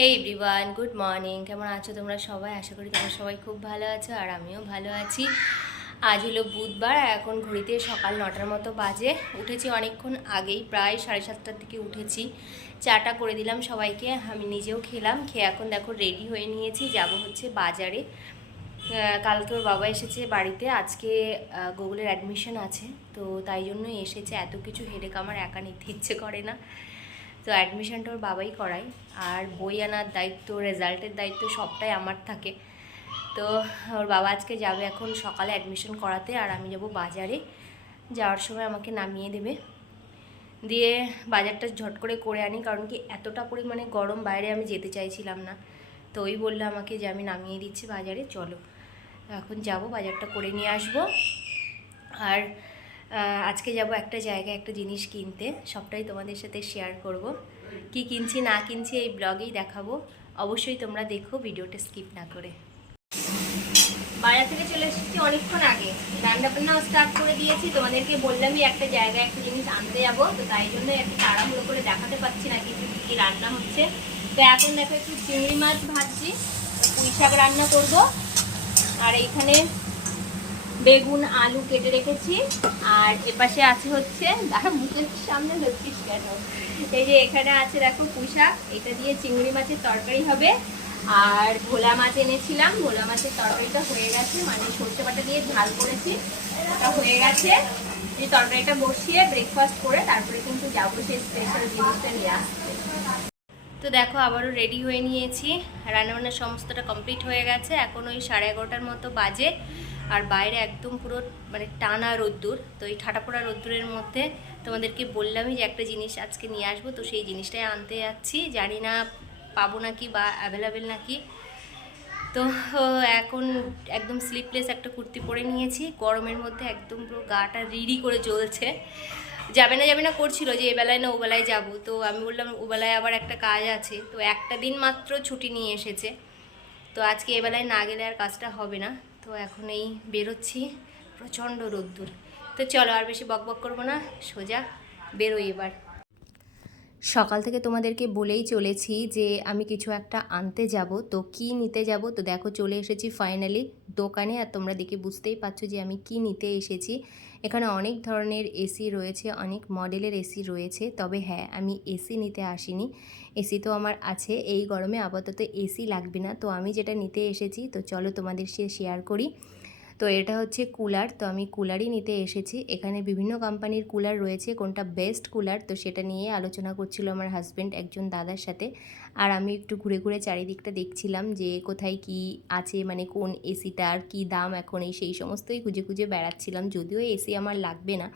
হে everyone, good morning. কেমন আছো তোমরা সবাই? আশা করি তোমরা সবাই খুব ভালো আছো আর আমিও ভালো আছি। আজ হলো বুধবার, এখন ঘড়িতে সকাল 9টার মতো বাজে। উঠেছি অনেকক্ষণ আগেই, প্রায় 7:30টার দিকে উঠেছি। চাটা করে দিলাম সবাইকে, আমি নিজেও খেলাম। খেয়ে এখন দেখো রেডি হয়ে নিয়েছি, যাব হচ্ছে বাজারে। কালকে ওর বাবা এসেছে বাড়িতে, আজকে গুগলের অ্যাডমিশন আছে, তো তাই জন্যই এসেছে। এত কিছু হেডেক আমার একা নিতে ইচ্ছে করে না, তো অ্যাডমিশনটা ওর বাবাই করায়। আর বই আনার দায়িত্ব, রেজাল্টের দায়িত্ব সবটাই আমার থাকে। তো ওর বাবা আজকে যাবে এখন সকালে অ্যাডমিশন করাতে, আর আমি যাব বাজারে। যাওয়ার সময় আমাকে নামিয়ে দেবে, দিয়ে বাজারটা ঝট করে আনি। কারণ কি এতটা পরিমাণে গরম, বাইরে আমি যেতে চাইছিলাম না। তো ওই বললো আমাকে যে আমি নামিয়ে দিচ্ছি বাজারে, চলো। এখন যাব, বাজারটা করে নিয়ে আসবো। আর আজকে যাব একটা জায়গায় একটা জিনিস কিনতে, সবটাই তোমাদের সাথে শেয়ার করব। কি কিনছি না কিনছি এই ব্লগেই দেখাবো। অবশ্যই তোমরা দেখো, ভিডিওটা স্কিপ না করে। বাজার থেকে চলে এসেছি অনেকক্ষণ আগে, রান্না বান্নাও স্টার্ট করে দিয়েছি। তোমাদেরকে বললামই একটা জায়গায় একটা জিনিস আনতে যাবো, তো তাই জন্য একটু তাড়াহুড়ো করে দেখাতে পারছি না কিন্তু কী কী রান্না হচ্ছে। তো এখন দেখো একটু চিংড়ি মাছ ভাজছি, পুঁই শাক রান্না করব। আর এইখানে বেগুন আলু কেটে রেখেছি। আর এপাশে আছে হচ্ছে, দেখো মুখের সামনে ধরছিস কেন, এই যে এখানে আছে দেখো পুঁই শাক, এটা দিয়ে চিংড়ি মাছের তরকারি হবে। আর ভোলা মাছ এনেছিলাম, ভোলা মাছের তরকারিটা হয়ে গেছে, মানে সরষে বাটা দিয়ে ঝাল করেছি, ওটা হয়ে গেছে। এই তরকারিটা বসিয়ে ব্রেকফাস্ট করে তারপরে কিন্তু যাবো সেই স্পেশাল জিনিসটা নিয়ে আসতে। তো দেখো আবারও রেডি হয়ে নিয়েছি, রান্নাবান্না সমস্তটা কমপ্লিট হয়ে গেছে। এখন ওই 11:30টার মতো বাজে, আর বাইরে একদম পুরো মানে টানা রোদ্দুর। তো এই ঠাটা পড়া রোদ্দুরের মধ্যে তোমাদেরকে বললামই যে একটা জিনিস আজকে নিয়ে আসবো, তো সেই জিনিসটাই আনতে যাচ্ছি। জানি না পাবো নাকি বা অ্যাভেলেবেল নাকি। তো এখন একদম স্লিপলেস একটা কুর্তি পরে নিয়েছি, গরমের মধ্যে একদম পুরো গাটা রিড়ি করে জ্বলছে। যাবে না করছিল যে এবেলায় না ওবেলায় যাব, তো আমি বললাম ওবেলায় আবার একটা কাজ আছে, তো একটা দিন মাত্র ছুটি নিয়ে এসেছে, তো আজকে এবেলায় না গেলে আর কাজটা হবে না। তো এখন এই বেরোচ্ছি, প্রচণ্ড রোদ্দুর। তো চলো আর বেশি বকবক করবো না, সোজা বেরোই এবার। সকাল থেকে তোমাদেরকে বলেই চলেছি যে আমি কিছু একটা আনতে যাব, তো কি নিতে যাব। তো দেখো চলে এসেছি ফাইনালি দোকানে, আর তোমরা দেখে বুঝতেই পারছো যে আমি কি নিতে এসেছি। এখানে অনেক ধরনের এসি রয়েছে, অনেক মডেলের এসি রয়েছে, তবে হ্যাঁ আমি এসি নিতে আসিনি। এসি তো আমার আছে, এই গরমে আপাতত এসি লাগবে না। তো আমি যেটা নিতে এসেছি, তো চলো তোমাদের সাথে শেয়ার করি। তো এটা হচ্ছে কুলার, তো আমি কুলারই নিতে এসেছি। এখানে বিভিন্ন কোম্পানির কুলার রয়েছে, কোনটা বেস্ট কুলার তো সেটা নিয়ে আলোচনা করছিল আমার হাজব্যান্ড একজন দাদার সাথে। আর আমি একটু ঘুরে চারিদিকটা দেখছিলাম যে কোথায় কি আছে, মানে কোন এসিটার কি দাম এখন, সেই সমস্তই খুঁজে বেড়াচ্ছিলাম। যদিও এসি আমার লাগবে না,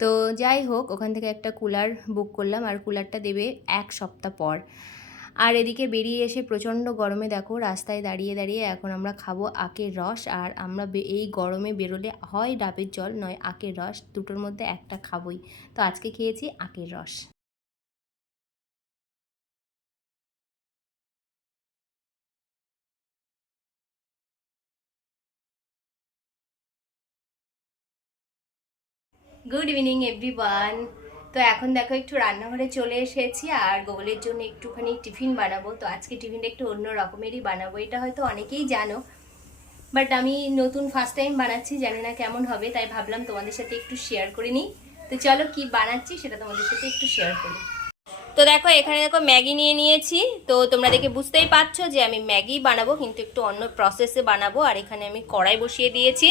তো যাই হোক ওখান থেকে একটা কুলার বুক করলাম, আর কুলারটা দেবে 1 সপ্তাহ পর। আর এদিকে বেরিয়ে এসে প্রচণ্ড গরমে দেখো রাস্তায় দাঁড়িয়ে এখন আমরা খাবো আখের রস। আর আমরা এই গরমে বেরোলে হয় ডাবের জল নয় আখের রস, দুটোর মধ্যে একটা খাবোই। তো আজকে খেয়েছি আখের রস। Good evening everyone. তো এখন দেখো একটু রান্নাঘরে চলে এসেছি, আর গোগলের জন্য একটুখানি টিফিন বানাবো। তো আজকে টিফিনটা একটু অন্য রকমেরই বানাবো, এটা হয়তো অনেকেই জানো, বাট আমি নতুন ফার্স্ট টাইম বানাচ্ছি, জানি না কেমন হবে, তাই ভাবলাম তোমাদের সাথে একটু শেয়ার করে নিই। তো চলো কি বানাচ্ছি সেটা তোমাদের সাথে একটু শেয়ার করি। তো দেখো এখানে দেখো ম্যাগি নিয়ে নিয়েছি, তো তোমরা দেখে বুঝতেই পারছো যে আমি ম্যাগি বানাবো, কিন্তু একটু অন্য প্রসেসে বানাবো। আর এখানে আমি কড়াই বসিয়ে দিয়েছি,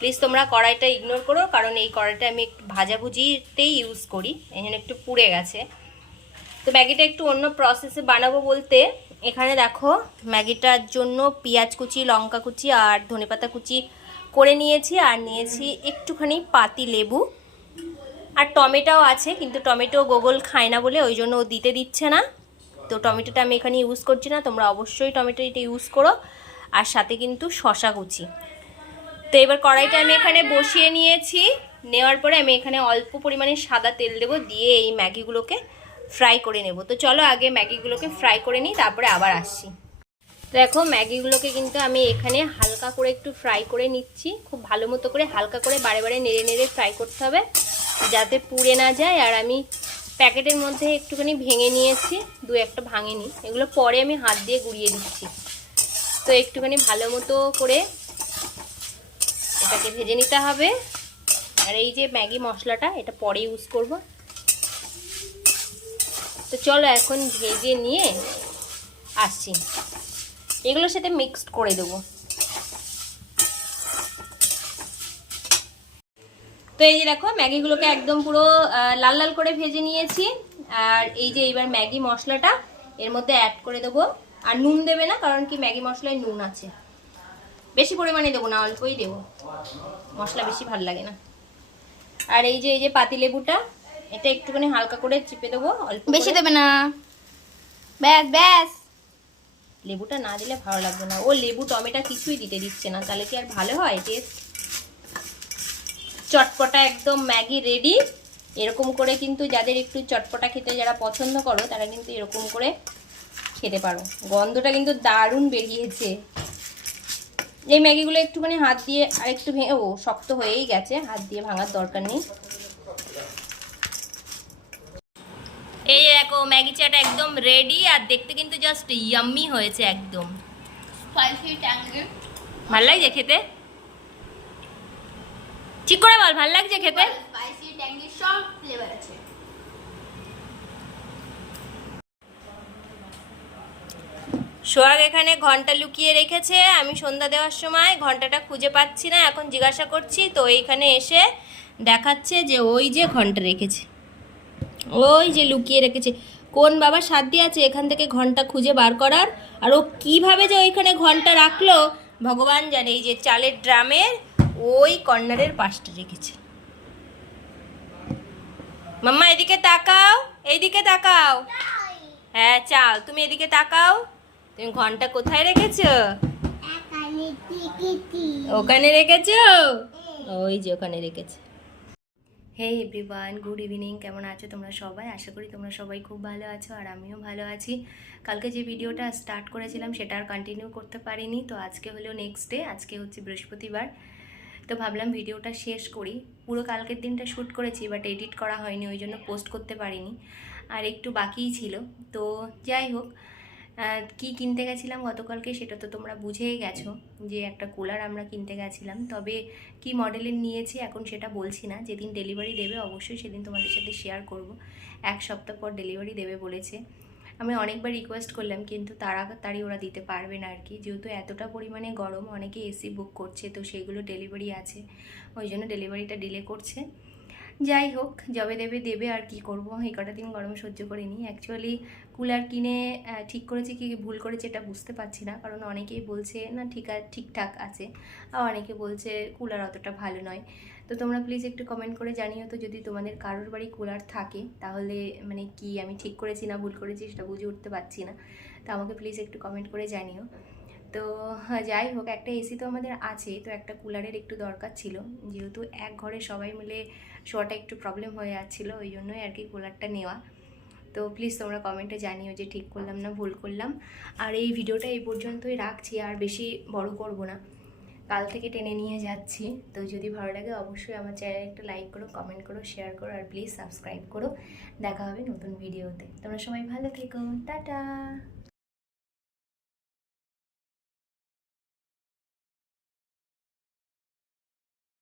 প্লিজ তোমরা কড়াইটা ইগনোর করো, কারণ এই কড়াইটা আমি একটু ভাজাভুজিতেই ইউজ করি, এখানে একটু পুড়ে গেছে। তো ম্যাগিটা একটু অন্য প্রসেসে বানাবো বলতে, এখানে দেখো ম্যাগিটার জন্য পেঁয়াজ কুচি, লঙ্কা কুচি আর ধনেপাতা কুচি করে নিয়েছি, আর নিয়েছি একটুখানি পাতি লেবু, আর টমেটোও আছে, কিন্তু টমেটো গোগল খায় না বলে ওই জন্য ও দিচ্ছে না। তো টমেটোটা আমি এখানে ইউজ করছি না, তোমরা অবশ্যই টমেটোটা ইউজ করো। আর সাথে কিন্তু শসা কুচি। তো এবার কড়াইটা আমি এখানে বসিয়ে নিয়েছি, নেওয়ার পরে আমি এখানে অল্প পরিমাণে সাদা তেল দেবো, দিয়ে এই ম্যাগিগুলোকে ফ্রাই করে নেব। তো চলো আগে ম্যাগিগুলোকে ফ্রাই করে নিই, তারপরে আবার আসছি। দেখো ম্যাগিগুলোকে কিন্তু আমি এখানে হালকা করে একটু ফ্রাই করে নিচ্ছি, খুব ভালো মতো করে হালকা করে বারে নেড়ে ফ্রাই করতে হবে, যাতে পুড়ে না যায়। আর আমি প্যাকেটের মধ্যে একটুখানি ভেঙে নিয়েছি, দু একটা ভাঙেনি, এগুলো পরে আমি হাত দিয়ে গুঁড়িয়ে দিচ্ছি। তো একটুখানি ভালো মতো করে এটাকে ভেজে নিতে হবে। আর এই যে ম্যাগি মশলাটা, এটা পরে ইউজ করব। তো চলো এখন ভেজে নিয়ে আসছি, এগুলোর সাথে মিক্সড করে দেবো। তো এই যে দেখো ম্যাগিগুলোকে একদম পুরো লাল লাল করে ভেজে নিয়েছি। আর এই যে এবার ম্যাগি মশলাটা এর মধ্যে অ্যাড করে দেবো। আর নুন দেবে না, কারণ কি ম্যাগি মশলায় নুন আছে, বেশি পরিমাণে দেবো না, অল্পই দেবো, মশলা বেশি ভালো লাগে না। আর এই যে পাতিলেবুটা, এটা একটুখানি হালকা করে চিপে দেবো, অল্প, বেশি দেবে না, ব্যাস ব্যাস। লেবুটা না দিলে ভালো লাগবে না, ও লেবু টমেটো কিছুই দিচ্ছে না, তাহলে কি আর ভালো হয় টেস্ট? চটপটা একদম ম্যাগি রেডি। এরকম করে কিন্তু যাদের একটু চটপটা খেতে যারা পছন্দ করো তারা কিন্তু এরকম করে খেতে পারো। গন্ধটা কিন্তু দারুণ বেরিয়েছে। এই ম্যাগিগুলো একটুখানি হাত দিয়ে আর একটু ভেঙে, ও শক্ত হয়েই গেছে, হাত দিয়ে ভাঙার দরকার নেই। এই দেখো ম্যাগি চাট একদম রেডি, আর দেখতে কিন্তু জাস্ট ইয়াম্মি হয়েছে, একদম স্পাইসি ট্যাঙ্গি। ভাল লাগছে খেতে? ঠিক করে বল, ভাল লাগছে খেতে? স্পাইসি ট্যাঙ্গি সব ফ্লেভার আছে। সোহাগ এখানে ঘন্টা লুকিয়ে রেখেছে, আমি সন্ধ্যা দেওয়ার সময় ঘন্টাটা খুঁজে পাচ্ছি না, এখন জিজ্ঞাসা করছি, তো এইখানে এসে দেখাচ্ছে যে ওই যে ঘন্টা রেখেছে, ওই যে লুকিয়ে রেখেছে। কোন বাবা সাধ্য আছে এখান থেকে ঘন্টা খুঁজে বার করার? আর ও কীভাবে যে ওইখানে ঘন্টা রাখলো ভগবান জানে। এই যে চালের ড্রামের ওই কর্নারের পাশটা রেখেছে। মাম্মা এদিকে তাকাও, এইদিকে তাকাও। হ্যাঁ চাল, তুমি এদিকে তাকাও। তুমি ঘন্টা কোথায় রেখেছো? ওখানে রেখেছো? ওই যে ওখানে রেখেছে। Hey everyone, good evening. কেমন আছো তোমরা সবাই? আশা করি তোমরা সবাই খুব ভালো আছো, আর আমিও ভালো আছি। কালকে যে ভিডিওটা স্টার্ট করেছিলাম সেটা আর কন্টিনিউ করতে পারিনি, তো আজকে হলো নেক্সট ডে, আজকে হচ্ছে বৃহস্পতিবার। তো ভাবলাম ভিডিওটা শেষ করি। পুরো কালকের দিনটা শ্যুট করেছি, বাট এডিট করা হয়নি, ওই জন্য পোস্ট করতে পারিনি, আর একটু বাকিই ছিল। তো যাই হোক, কি কিনতে গেছিলাম গতকালকে সেটা তো তোমরা বুঝেই গেছো, যে একটা কুলার আমরা কিনতে গেছিলাম। তবে কি মডেলের নিয়েছি এখন সেটা বলছি না, যেদিন ডেলিভারি দেবে অবশ্যই সেদিন তোমাদের সাথে শেয়ার করব। 1 সপ্তাহ পর ডেলিভারি দেবে বলেছে। আমি অনেকবার রিকোয়েস্ট করলাম, কিন্তু তাড়াতাড়ি ওরা দিতে পারবে না আর কি, যেহেতু এতটা পরিমাণে গরম, অনেকে এসি বুক করছে, তো সেগুলো ডেলিভারি আছে, ওই জন্য ডেলিভারিটা ডিলে করছে। যাই হোক, যবে দেবে, আর কি করব, এই কটা দিন গরম সহ্য করে নিই। অ্যাকচুয়ালি কুলার কিনে ঠিক করেছি কি ভুল করেছি এটা বুঝতে পারছি না, কারণ অনেকেই বলছে না ঠিকঠাক আছে, আর অনেকে বলছে কুলার অতটা ভালো নয়। তো তোমরা প্লিজ একটু কমেন্ট করে জানিও তো, যদি তোমাদের কারোর বাড়ি কুলার থাকে তাহলে মানে কি আমি ঠিক করেছি না ভুল করেছি সেটা বুঝে উঠতে পারছি না, তো আমাকে প্লিজ একটু কমেন্ট করে জানিও। তো যাই হোক, একটা এসি তো আমাদের আছে, তো একটা কুলারের একটু দরকার ছিল, যেহেতু এক ঘরে সবাই মিলে শোয়াটা একটু প্রবলেম হয়ে যাচ্ছিলো, ওই জন্যই আর কি কুলারটা নেওয়া। তো প্লিজ তোমরা কমেন্টে জানিও যে ঠিক করলাম না ভুল করলাম। আর এই ভিডিওটা এই পর্যন্তই রাখছি, আর বেশি বড় করব না, কাল থেকে টেনে নিয়ে যাচ্ছি। তো যদি ভালো লাগে অবশ্যই আমার চ্যানেলে একটা লাইক করো, কমেন্ট করো, শেয়ার করো, আর প্লিজ সাবস্ক্রাইব করো। দেখা হবে নতুন ভিডিওতে। তোমরা সবাই ভালো থেকো, টাটা।